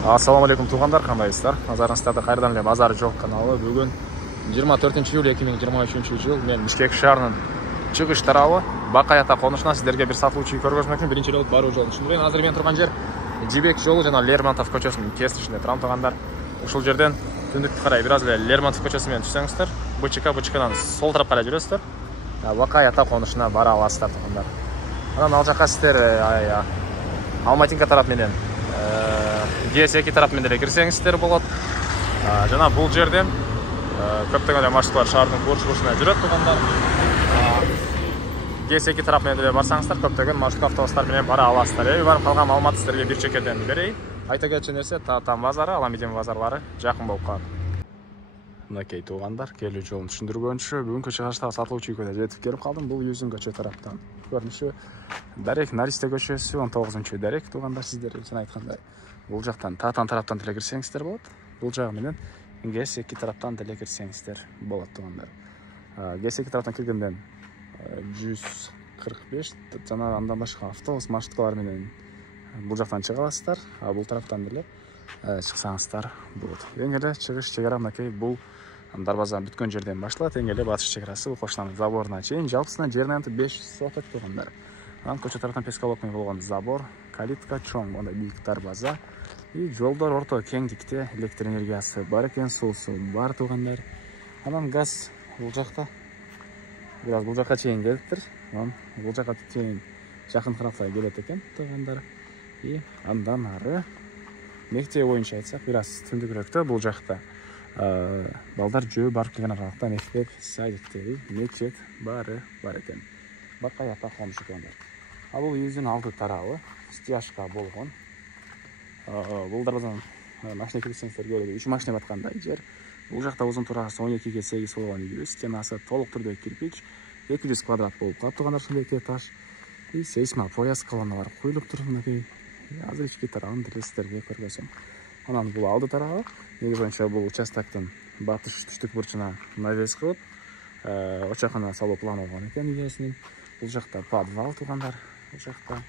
Ассаламу алейкум туғандар, қандайсыздар? Назарыңыздарда қайырдан эле Базар жол каналы. Бүгін 24 июль 2023 жыл мен Бишкек шаарынын чыгыш тарабы Бакай ата конушуна сиздерге бир сатылуучу үй көргөзмөкмүн. Биринчи жолу баруу жолун түшүндүрөйүн. Азыр мен турган жер Жибек жолу жана Лермонтов көчөсүнүн кесишинде турам туғандар. Ушул жерден түндүккө карай бир аз эле Лермонтов көчөсү менен түшсөңүздөр, БЧКдан сол тарапка карай жүрөсүздөр. Бакай ата конушуна бара аласыздар туғандар. Анан ал жакка сиздер Алматинка тарап менен GS2 тарап менен кирсеңиздер болот. Жана бул жерден көптөгөн маршруттар шаардын бурчусуна жүрөт тугандар. GS2 тарап менен деле барсаңыздар көптөгөн маршрут автобустар менен бара аласыздар. Барып калган маалыматты сиздерге бир чекеден берейин. Айта кетчү нерсе Татан базары, Аламедин базарлары жакын болуп калат. Мынакей тугандар, келүү жолун түшүндүргөнчү бүгүнкү чыгыштагы сатылуучу үйгө жетип келип калдым. Бул Юзүн көчө тараптан көрүнүшү Дарек Наристе көчөсү 19-чу Дарек тугандар, сиздер үчүн айткандай. Бул жактан Татан тараптан деле кирсеңиздер болот. Бул жагы менен GS2 тараптан деле кирсеңиздер болот тугандар. GS2 тараптан киргенден 145 жана андан башка автобус маршруткалар менен бул жактан чыга аласыздар. Бул тараптан деле чыксаңыздар болот. Эң эле чыгыш чегара мынакей бул дарбаза бүткөн жерден башталат. Эң эле батыш чегарасы Кошнанын заборуна чейин. Жалпысынан жерин антып 500 соток тугандар. Анан көчө тараптан пескалокный болгон забор, калитка чоң, мындай бийик дарбаза. И жолдор орто кеңдикте, электр энергиясы бар экен, суусу бар тугандар. Анан газ бул жакта. Бир аз бул жакка чейин келиптир. Анан бул жакка чейин жакын тарапта келет экен тугандар. И андан ары мектеп боюнча айтсак, бир аз түндүкүрөөктө бул жакта балдар жөө барып келген аралыкта мектеп, садиктери, мечет бар экен. Бакай ата конушу тугандар. Бул үйүбүздүн алды тарабы стяжка болгон. Бул дарбазадан машина кирсеңиздер көрөт. 3 машина баткандай жер. Бул жакта узун турасы 12ге 8 болгон үйүбүз. Стенасы толук түрдө кирпич, 200 квадрат болуп калат тугандар, ушундай эки этаж. И сейсмопояс колоналар коюлуп туруп мынакей. Азыр ички тарабын деле сиздерге көргөзөм. Анан бул алды тарабы. Негизи боюнча бул участоктун батыш түштүк бурчуна навес кылып, очакана салуу планлаган экен ээсинин. Бул жакта подвал тугандар. Бул жакта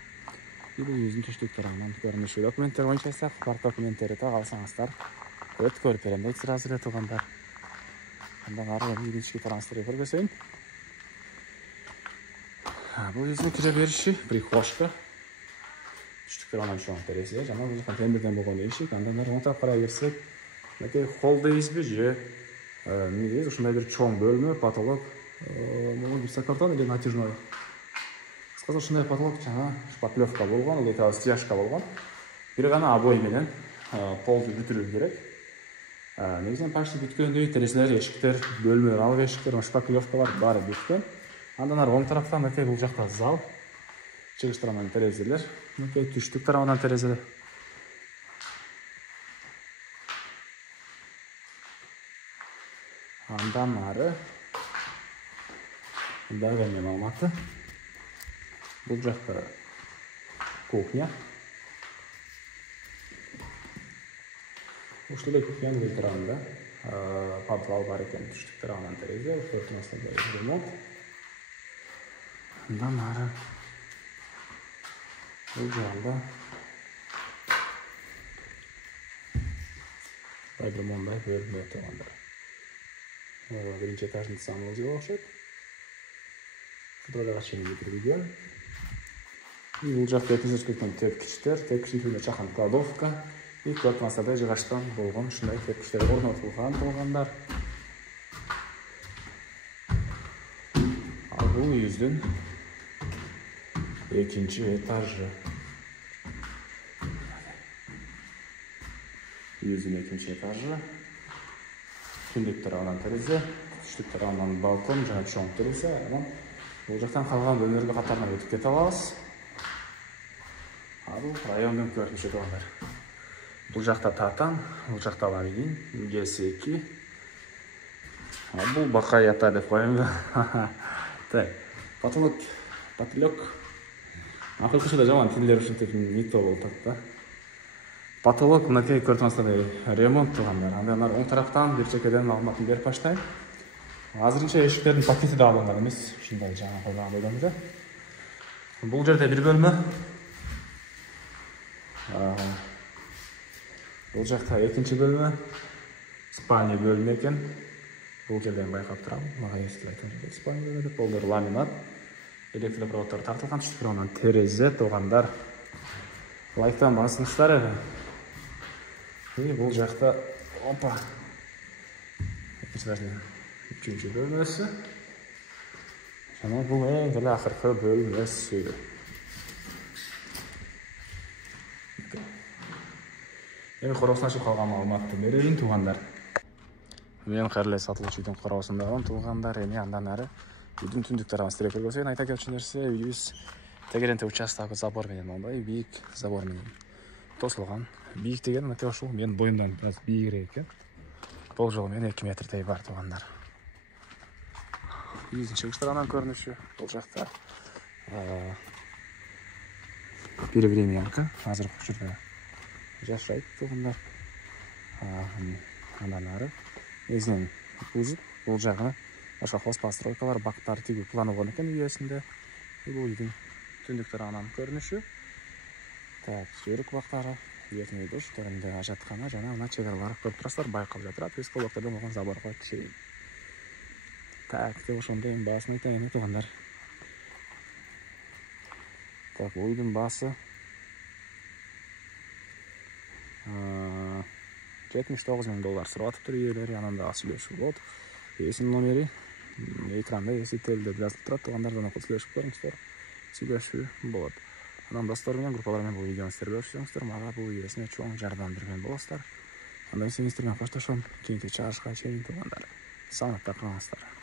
бул үйүбүздүн түштүк тарабынан көрүнүшү. Документтер боюнча айтсак, парк документтери так алсаңыздар көрүп берем дейт азыр эле тугандар. Андан ары үйдүн ички тарабын сиздерге көргөзөйүн. Бул үйүбүздүн кире бериши прихожка. Түштүк тарабынан чоң терезе, жана бул жактан темирден болгон эшик. Андан ары оң тарапка карай берсек, мынакей холл дейбизби же эмне дейбиз, ушундай бир чоң бөлмө, потолок, могу высокотон или натяжной. Кыскасы ушундай потолок жана шпаклевка болгон, или стяжка болгон. Бир гана обой менен полду бүтүрүү керек. Негизинен почти бүткөндөй, терезелер, эшиктер, бөлмө, алып эшиктер, шпаклевкалар баары бүткөн. Андан ары оң тараптан мынакей бул жакта зал, чыгыш тарабынан терезелер, мынакей түштүк тарабынан терезелер. Андан ары дагы эмне маалыматы. Бул жакта кухня. Ушул эле кухнянын бир тарабында подвал бар экен, түштүк тарабынан терезе, ошол ремонт. Андан ары бул жагында бир мондай бөлмө тугандар. Биринчи этаждын самый деп окшойт. Фотография чейин бүтүрүлгөн. Бул жакта экинчи тепкичтер, тепкичтин түбүндө чакан кладовка, и пластмассадай жыгачтан болгон ушундай тепкичтер орнотулган тугандар. Бул үйүбүздүн экинчи этажы. Үйүбүздүн экинчи этажы. Түндүк тарабынан терезе, түштүк тарабынан балкон жана чоң терезе. Анан бул жактан калган бөлмөлөргө катарынан өтүп кете алабыз. Бул райондун көрүнүшү тугандар. Бул жакта Татан, бул жакта Аламедин, GS2. Бул Бакай ата деп коеюн. Так, потолок. Акыркысы да жаман тилдер ушинтип не то болуп атат да. Потолок мынакей көрүп атасыздар, ремонт тугандар. Андан ары оң тараптан бир чекеден маалыматын берип баштайм. Азырынча эшиктердин пакети да алынган эмес, ушундай жаңа койгон бойдон. Бул жерде бир бөлмө. Бұл жақта екінші бөлме, спальня бөлме екен. Бұл жерден байқап тұрамын. Маған естіп айтқан жерде спальня бөлме деп. Бұл ламинат, электр проводтар тартылған, түшті жағынан терезе, туғандар. Лайктан басыңыздар еді. Бұл жақта, опа, үшінші бөлмесі. Және бұл ең келі ақырқы бөлмесі. Мен қораусын ашып қалған алматты берейін туғандар. Мен қайырлы сатылушы үйдің қораусындағын туғандар. Ене андан әрі үйдің түндіктері астрекер көсейін. Айта кетшінерсе, үйіз тегеренте участағы забор менен ондай бейік забор менен тосылған. Бейік деген мәте ошыл мен бойымдан біраз бейігірек екен. Бұл жол мен 2 метрдей бар туғандар. Үйіздің шығыштарынан көрініші. Бұл жақта перевременка. Азыр жүрді. Жашайды туғандар. Андан әрі негізінен бұзып, бұл жағына башқа қос постройкалар, бақтар тегу планы болған екен үйесінде. Бұл үйдің түндіктер анан көрініші. Жөрік бақтары, үйетіне душ, түрінде ажатқана, жаңа ана чегарлары көріп тұрасыздар, байқап жатыр. Пескологтардан оған заборға чейін. Деп ошонда ең басын айтайын туғандар. Бұл үйдің басы 79 000 доллар сұратып тұр иелері, янында сөйлесіп болады. Есім номері экранда есетелді жазылып тұрады, туғандардан оқып сөйлесіп көріңіздер, сөйлесу болады. Анам достарымен, группалармен бұл видеоны істер бөлісіңіздер, маға бұл иесіне чоң жардам берген боласыздар. Андан сеңіздермен қошташым, кейінгі чарышқа чейін туғандар. Саламатта қалыңыздар.